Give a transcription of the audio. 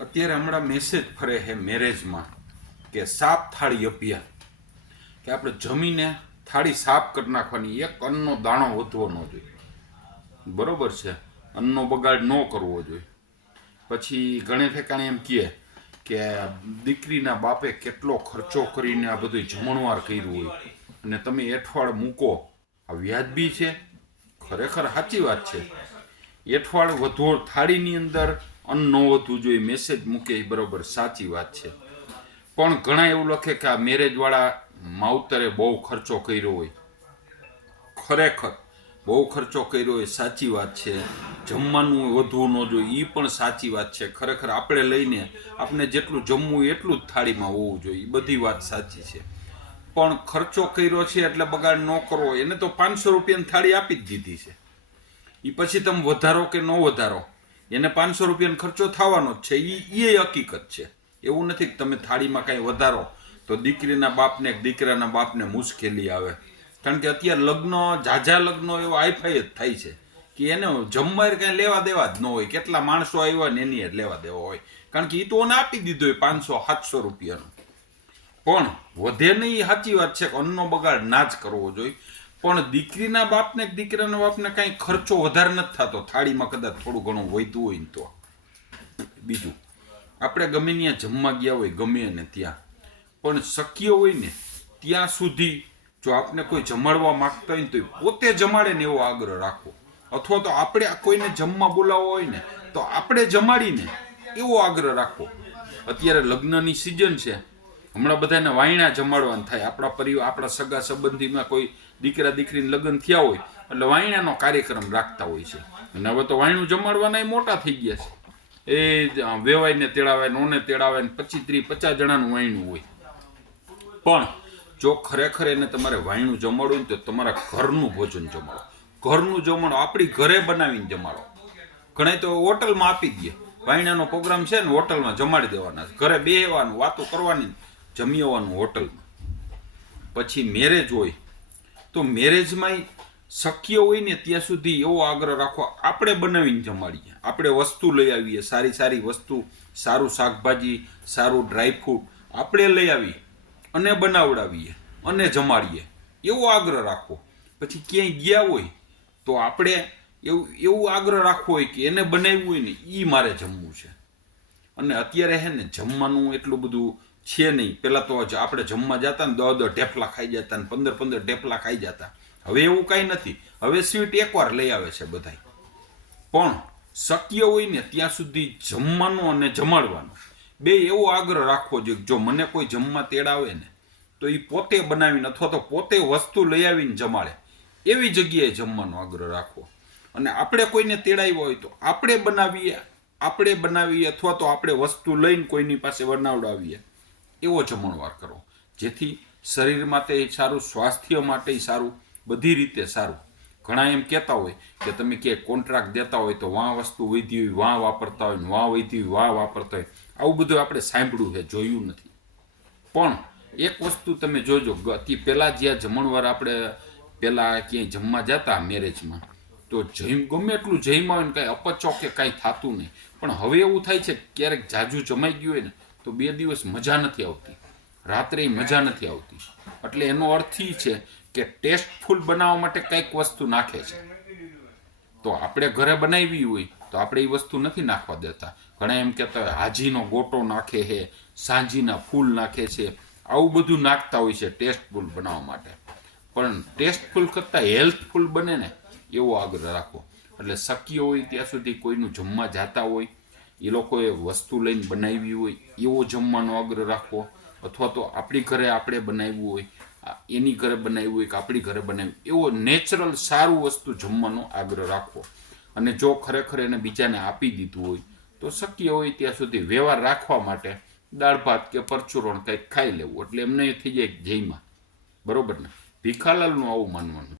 અત્યારે હમણાં મેસેજ ફરે છે મેરેજમાં કે સાફ થાળી અભિયાન, કે આપણે જમીને થાળી સાફ કરી નાખવાની, એક અન્નનો દાણો વધવો ન જોઈએ. બરોબર છે, અન્નનો બગાડ ન કરવો જોઈએ. પછી ઘણે ઠેકાણે એમ કહે કે દીકરીના બાપે કેટલો ખર્ચો કરીને આ બધું જમણવાર કર્યું હોય અને તમે એઠવાડ મૂકો, આ વ્યાજબી છે? ખરેખર સાચી વાત છે. એઠવાડ વધો થાળીની અંદર અન્ન ન વધવું જોઈએ, મેસેજ મૂકે એ બરોબર સાચી વાત છે. પણ ઘણા એવું લખે કે આ મેરેજવાળા માવતરે બહુ ખર્ચો કર્યો હોય. ખરેખર બહુ ખર્ચો કર્યો હોય, સાચી વાત છે. જમવાનું વધવું ન જોઈએ, એ પણ સાચી વાત છે. ખરેખર આપણે લઈને આપણે જેટલું જમવું એટલું જ થાળીમાં હોવું જોઈએ, એ બધી વાત સાચી છે. પણ ખર્ચો કર્યો છે એટલે બગાડ ન કરવો. એને તો 500 રૂપિયાની થાળી આપી જ દીધી છે. એ પછી તમે વધારો કે ન વધારો, એને 500 રૂપિયાનો ખર્ચો થવાનો જ છે. એ હકીકત છે. એવું નથી કે તમે થાળીમાં કાંઈ વધારો તો દીકરીના બાપને દીકરાના બાપને મુશ્કેલી આવે. કારણ કે અત્યારે લગ્ન, ઝાઝા લગ્નો એવો હાઈફાઈ જ થાય છે કે એને જમવા કાંઈ લેવા દેવા જ ન હોય. કેટલા માણસો આવ્યા ને એની લેવા દેવા હોય, કારણ કે એ તો એને આપી દીધો હોય 500-700 રૂપિયાનો. પણ વધે નહીં, સાચી વાત છે કે અન્નનો બગાડ ના જ કરવો જોઈએ. પણ દીકરીના બાપને દીકરાના બાપને કાંઈ ખર્ચો વધારે નથી થતો, થાળીમાં કદાચ થોડું ઘણું વધ્યું હોય ને તો. બીજું, આપણે ગમે ત્યાં જમવા ગયા હોય, ગમે ને ત્યાં, પણ શક્ય હોય ને ત્યાં સુધી જો આપણે કોઈ જમાડવા માંગતા હોય ને તો પોતે જમાડે ને એવો આગ્રહ રાખવો. અથવા તો આપણે કોઈને જમવા બોલાવવો હોય ને તો આપણે જમાડીને એવો આગ્રહ રાખવો. અત્યારે લગ્નની સિઝન છે, હમણાં બધાને વાયણા જમાડવાનું થાય. આપણા પરિવાર, આપણા સગા સંબંધીમાં કોઈ દીકરા દીકરીને લગ્ન થયા હોય એટલે વાયણાનો કાર્યક્રમ રાખતા હોય છે. અને હવે તો વાયણું જમાડવાના મોટા થઈ ગયા છે. એ વેવાઈને તેડાવે, નોને તેડાવે, 25-30-50 જણાનું વાયણું હોય. પણ જો ખરેખર એને તમારે વાયણું જમાડવું ને તો તમારા ઘરનું ભોજન જમાડો. ઘરનું જમાડો, આપણી ઘરે બનાવીને જમાડો. ઘણા તો હોટલમાં આપી દે, વાયણાનો પ્રોગ્રામ છે ને હોટલમાં જમાડી દેવાના, ઘરે બેહવાનું, વાતો કરવાની, જમી આવવાનું હોટલમાં. પછી મેરેજ હોય તો મેરેજમાં શક્ય હોય ને ત્યાં સુધી એવો આગ્રહ રાખો આપણે બનાવીને જમાડીએ. આપણે વસ્તુ લઈ આવીએ, સારી સારી વસ્તુ, સારું શાકભાજી, સારું ડ્રાયફ્રૂટ આપણે લઈ આવીએ અને બનાવડાવીએ અને જમાડીએ, એવો આગ્રહ રાખવો. પછી ક્યાંય ગયા હોય તો આપણે એવું આગ્રહ રાખવો હોય કે એને બનાવ્યું હોય ને એ મારે જમવું છે. અને અત્યારે હે ને જમવાનું એટલું બધું છે નહીં. પહેલાં તો આપણે જમવા જતા ને 10 ઢેફલા ખાઈ જતા ને 15 ઢેફલા ખાઈ જતા. હવે એવું કાંઈ નથી. હવે સ્વીટ એકવાર લઈ આવે છે બધાય. પણ શક્ય હોય ને ત્યાં સુધી જમવાનું અને જમાડવાનું બે એવો આગ્રહ રાખવો જોઈએ. જો મને કોઈ જમવા તેડાવે ને તો એ પોતે બનાવીને અથવા તો પોતે વસ્તુ લઈ આવીને જમાડે, એવી જગ્યાએ જમવાનો આગ્રહ રાખવો. અને આપણે કોઈને તેડાવ્યો હોય તો આપણે બનાવીએ અથવા તો આપણે વસ્તુ લઈને કોઈની પાસે બનાવડાવીએ, એવો જમણવાર કરો. જેથી શરીર માટે સારું, સ્વાસ્થ્ય માટે સારું, બધી રીતે સારું. ઘણા એમ કહેતા હોય કે તમે ક્યાંય કોન્ટ્રાક્ટ દેતા હોય તો વાં વસ્તુ વધી હોય વાં વાપરતા હોય ને વાં વધી હોય વાં વાપરતા હોય. આવું બધું આપણે સાંભળ્યું છે, જોયું નથી. પણ એક વસ્તુ તમે જોજો, પહેલાં જ્યાં જમણવાર આપણે પહેલાં ક્યાંય જમવા જતા મેરેજમાં તો ગમે એટલું જઈમાં હોય ને કાંઈ અપચો કે કાંઈ થતું નહીં. પણ હવે એવું થાય છે ક્યારેક જાજુ જમાઈ ગયું હોય ને તો 2 દિવસ મજા નથી આવતી, રાત્રે મજા નથી આવતી. એટલે એનો અર્થ એ છે કે ટેસ્ટફુલ બનાવવા માટે કંઈક વસ્તુ નાખે છે. તો આપણે ઘરે બનાવી હોય તો આપણે એ વસ્તુ નથી નાખવા દેતા. ઘણા એમ કહેતા હોય હાજીનો ગોટો નાખે છે, સાંજીના ફૂલ નાખે છે, આવું બધું નાખતા હોય છે ટેસ્ટફુલ બનાવવા માટે. પણ ટેસ્ટફુલ કરતાં હેલ્થફુલ બને ને એવો આગ્રહ રાખો. એટલે શક્ય હોય ત્યાં સુધી કોઈનું જમવા જતા હોય એ લોકોએ વસ્તુ લઈને બનાવી હોય એવો જમવાનો આગ્રહ રાખવો. અથવા તો આપણી ઘરે આપણે બનાવ્યું હોય, એની ઘરે બનાવ્યું હોય કે આપણી ઘરે બનાવ્યું, એવો નેચરલ સારું વસ્તુ જમવાનો આગ્રહ રાખવો. અને જો ખરેખર એને બીજાને આપી દીધું હોય તો શક્ય હોય ત્યાં સુધી વ્યવહાર રાખવા માટે દાળ ભાત કે પરચુરણ કંઈક ખાઈ લેવું, એટલે એમને થઈ જાય જયમાં. બરોબર ને? ભીખાલાલનું આવું માનવાનું.